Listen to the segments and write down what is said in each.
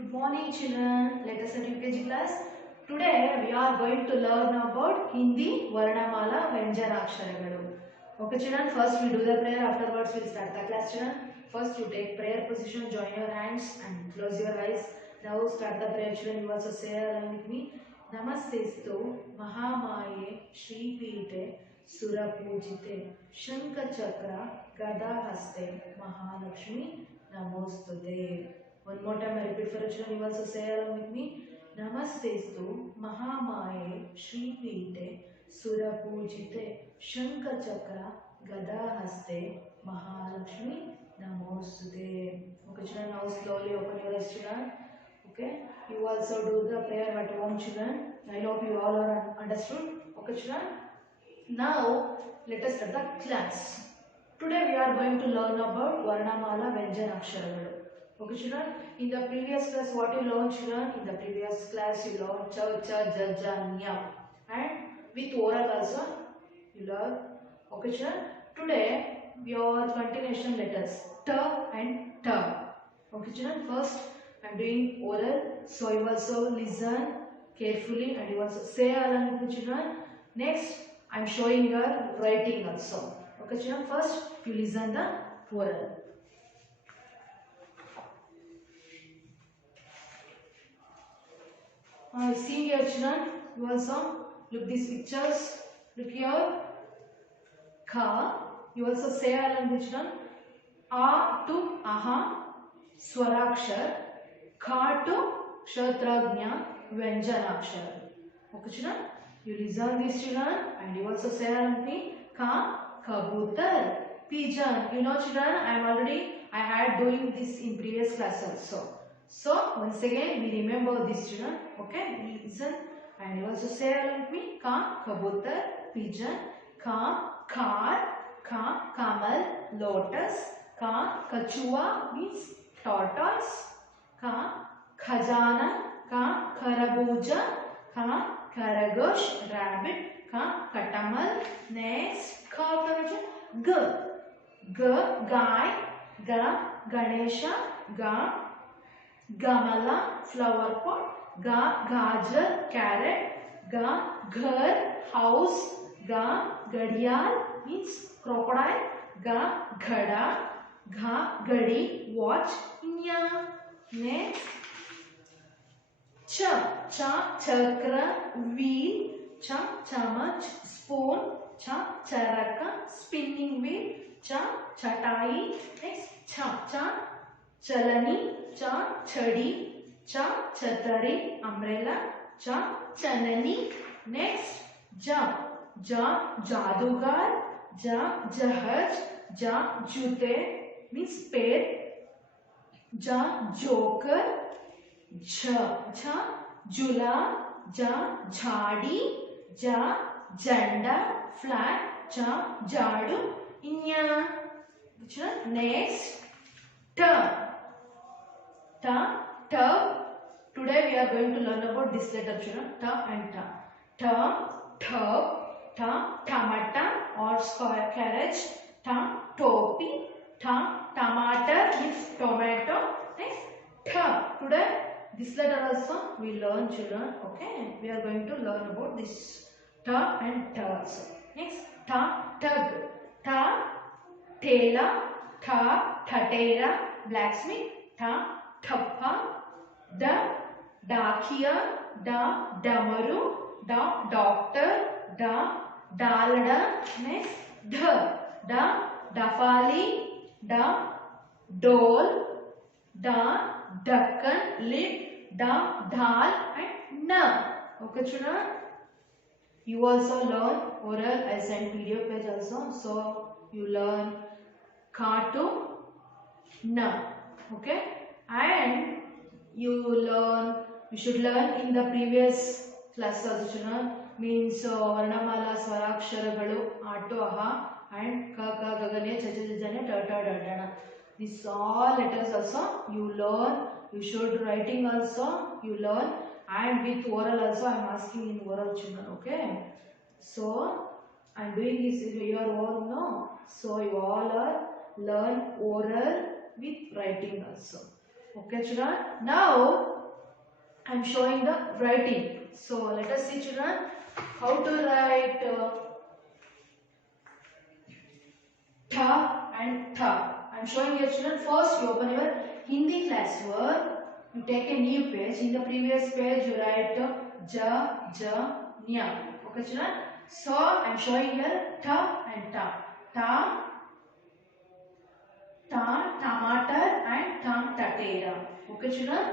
Good morning children. Let us at UKG class. Today we are going to learn about Hindi Varnamala Vyanjanaksharagalu. Okay children, first we do the prayer, afterwards we will start the class children. First you take prayer position, join your hands and close your eyes. Now start the prayer children. You also say along with me. Namastestu Mahamaye Shri Pite Surapujite Shankachakra Gada Haste Mahalakshmi Namostute. One more time I repeat for children. You also say along with me. Namastestu Mahamaye Shri Pite Surapujite Shankachakra Gada Haste Mahalakshmi Namostute. Okay children, now slowly open your eyes children. Okay, you also do the prayer at home children. I hope you all are understood. Okay children. Now let us start the class. Today we are going to learn about Varnamala Vyanjanaksharagalu. Okay children, in the previous class what you learned children? In the previous class you learned cha, cha, ja, ja, nya, and with oral also you learn. Okay children, today your continuation letters ta and ta. Okay children, first I am doing oral, so you also listen carefully and you also say along with me children. Next I am showing your writing also. Okay children, first you listen the oral. See here children, you also look these pictures. Look here. Ka. You also say along with children. A to aha, swarakshar. Ka to kshatragnya, vyanjanakshar. Okay children, you listen these children and you also say along with me. Ka, kabutar, pigeon. You know children, I had doing this in previous class also. So once again we remember this children. Okay, listen and you also say along with me. Ka, kabutar, pigeon. Ka, car. Ka, camel, lotus. Ka, kachua means tortoise. Ka, khajana. Ka, karabuja. Ka, karagosh, rabbit. Ka, katamal. Next, ka, karaja. G, g, guy. Ga, ganesha. Ga, gamala, flower pot. Ga, gajar, carrot. Ga, ghar, house. Ga, gadial means crocodile. Ga, ghada. Gha, gadi, watch. Nya. Next. Cha, cha, chakra, wheel. Cha, chamach, spoon. Cha, charaka, spinning wheel. Cha, chatai. Next. Cha, cha, chalani. Cha, chadi. Cha, chatari, umbrella. Cha, chanani. Next. Ja, ja, jadugar. Ja, jahaj. Ja, jute means pair. Ja, joker. Jha, jha, jula. Ja, jhadi. Ja, janda, flag. Ja, jadu, inya. Next. Ta, ta, ta. Today we are going to learn about this letter children. Ta and ta. Ta, tub, ta, tamata or square carriage. Ta, topi. Ta, tomato means tomato. Next, ta. Today this letter also we learn children. Okay, we are going to learn about this ta and ta also. Next, ta, tug. Ta, tela. Ta, tatera, blacksmith. Ta, thappa. Da, dakia. Da, damaru. Da, doctor. Da, dalada. Next, dha. Da, dafali. Da, dole. Da, dakkan, lid. Da, dhal and na. Okay children, you also learn oral. I send PDF page also, so you learn ka to na. Okay, and you should learn in the previous class also children, means Varnamala Swaraksharagalu, Ato, Aha, and Ka, Ka, Gagane, Cha, Cha, Jane, Ta, Ta, Da, Da, Na. These all letters also you learn. You should writing also you learn, and with oral also I am asking in oral children. Okay, so I am doing this in your own no. So you all are learn oral with writing also. Okay, children. Now I am showing the writing. So let us see, children, how to write tha and tha. I am showing you, children. First, you open your Hindi classwork. You take a new page. In the previous page, you write ja, ja, nya. Okay, children. So I am showing here tha and ta. Ta, ta, tomato, and tam, tatera. Okay, children.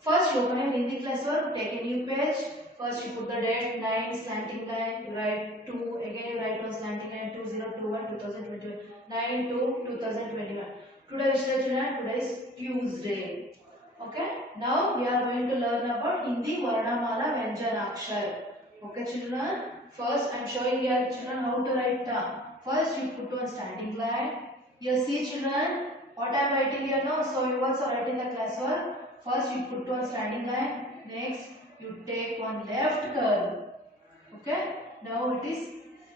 First, you open your Hindi classwork. Take a new page. First, you put the date 9 slanting line. You write 2. Again, you write one slanting line 2021 2021. 9 to 2021. Today is children. Today is Tuesday. Okay. Now we are going to learn about Hindi Varnamala Vyanjanakshar. Okay, children. First, I am showing here, children, how to write ta. First, you put one standing line. Here, see, children, what I am writing here now. So you also write in the classwork. First, you put one standing line. Next, you take one left curve. Okay. Now it is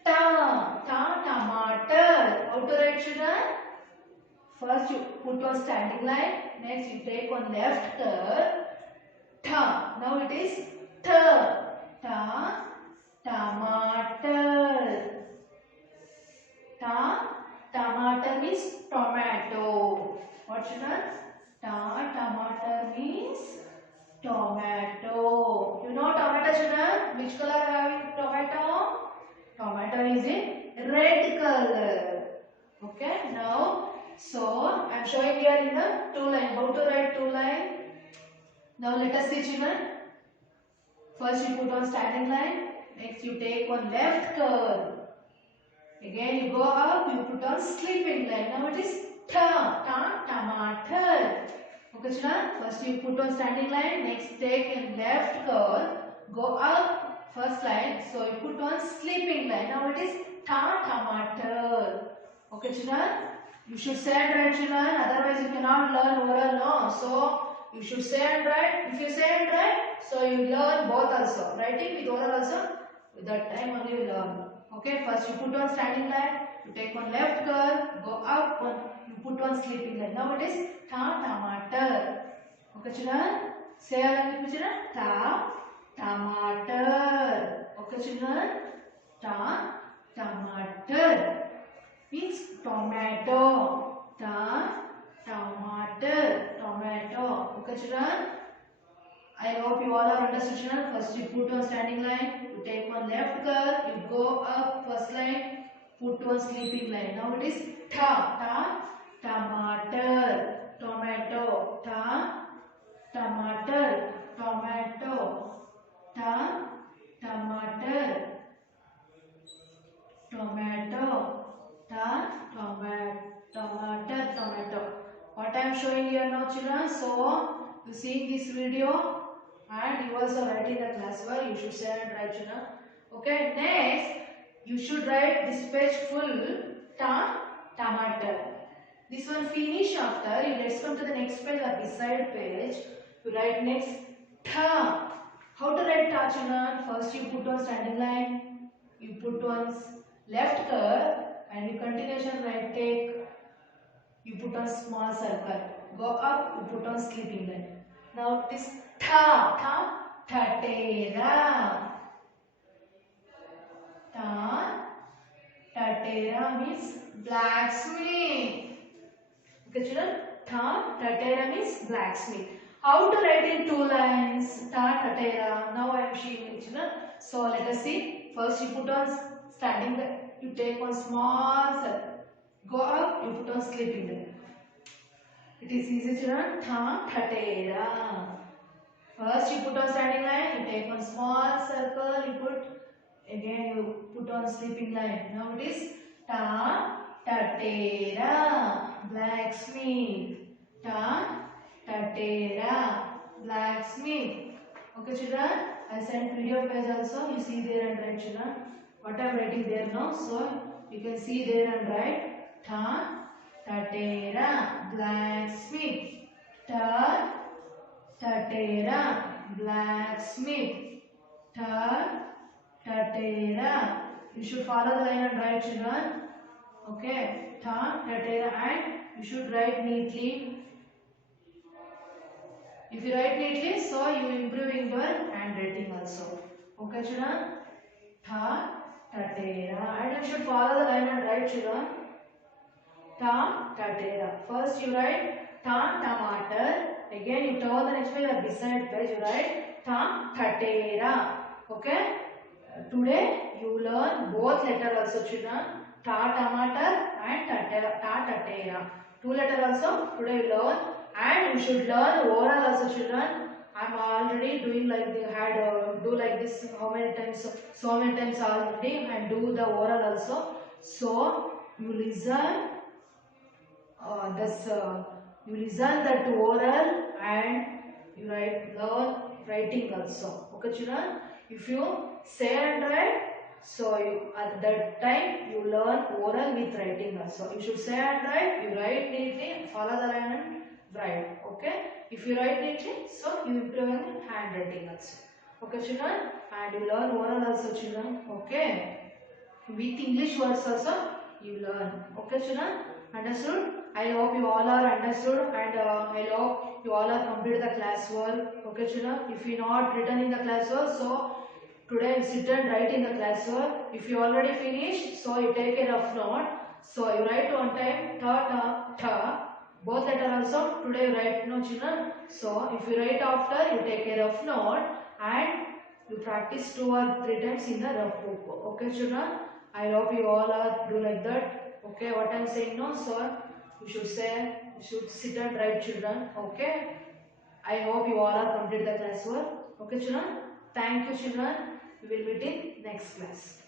ta. Ta, tomato. How to write, children? First, you put one standing line. Next, you take one left curve. Ta. Now it is ta. Ta, tomato. Ta, tomato means tomato. What, children? Ta, tomato means tomato. You know tomato, children? Which color having tomato? Tomato is in red color. Okay. Now, so I am showing here in the two line. How to write two line? Now let us see, children. First, you put on standing line. Next, you take one left curve. Again, you go up. You put on sleeping line. Now it is ta, ta, tomato. Okay, children. First, you put on standing line. Next, take a left curve. Go up. First line. So you put on sleeping line. Now it is ta, tomato. Okay, children. You should say and write, children. Otherwise, you cannot learn oral, no. So you should say and write. If you say and write, so you learn both also. Writing with oral also. With that time only you learn. Okay, first you put on standing line, you take one left curve, go up, you put one sleeping line. Now it is ta, tomato. Okay, children? Say along with me, children. Ta, tomato. Okay, children? Ta, tomato. Means tomato. Ta, tomato. Tomato. Okay, children? I hope you all are understood, children. First you put one standing line, you take one left curve, you go up first line, put one sleeping line. Now it is ta, ta, tomato, tomato, ta, tomato, tomato, ta, tomato, tomato, ta, tomato. What I am showing here now, children. So you see this video. And you also write in the classwork. You should say and write, children. Okay. Next, you should write this page full. Ta, tomato. This one finish after. You let's come to the next page or beside page. You write next ta. How to write ta, children? First, you put one standing line. You put one left curve, and you continuation right take. You put on small circle. Go up. You put on sleeping line. Now this ta, ta, tatera. Ta, tatera means blacksmith. Okay, children? Ta, tatera means blacksmith. How to write in two lines? Ta, tatera. Now I am showing you, children. So let us see. First you put on standing line. You take one small circle. Go up. You put on sleeping line. It is easy, children. Ta, tatera. First, you put on standing line. You take one small circle. You put again. You put on sleeping line. Now it is ta, tatera, blacksmith. Ta, tatera, blacksmith. Okay, children. I sent video page also. You see there and write, children. What I am writing there now. So you can see there and write ta, tatera, blacksmith. Ta, tatera, blacksmith. Ta, tatera. You should follow the line and write, children. Okay. Ta, tatera, and you should write neatly. If you write neatly, so you improving your handwriting also. Okay, children? Ta, tatera. And you should follow the line and write, children. Ta, tatera. First you write ta, tomato. Again you turn the next page or beside page you write ta, tatera. Okay? Today you learn both letter also, children. Ta, tomato and ta, tatera. Two letter also today you learn, and you should learn oral also, children. I'm already doing like they had do like this how many times, so many times already, and do the oral also. So you listen you listen that oral and you learn writing also. Okay, children. If you say and write, so you, at that time you learn oral with writing also. You should say and write. You write neatly, follow the line and write. Okay. If you write neatly, so you improve in handwriting also. Okay, children. And you learn oral also, children. Okay. With English words also you learn. Okay, children. Understood? I hope you all are understood, and I hope you all are complete the class work. Okay, children. If you not written in the class work, so today you sit and write in the class work. If you already finished, so you take a rough note. So you write one time ta ta ta. Both letter also today you write, no, children. So if you write after, you take a rough note and you practice 2 or 3 times in the rough book. Okay, children. I hope you all are do like that. Okay, what I am saying, no, sir. You should say, you should sit and write, children. Okay. I hope you all are complete the class work. Okay, children. Thank you, children. We will meet in next class.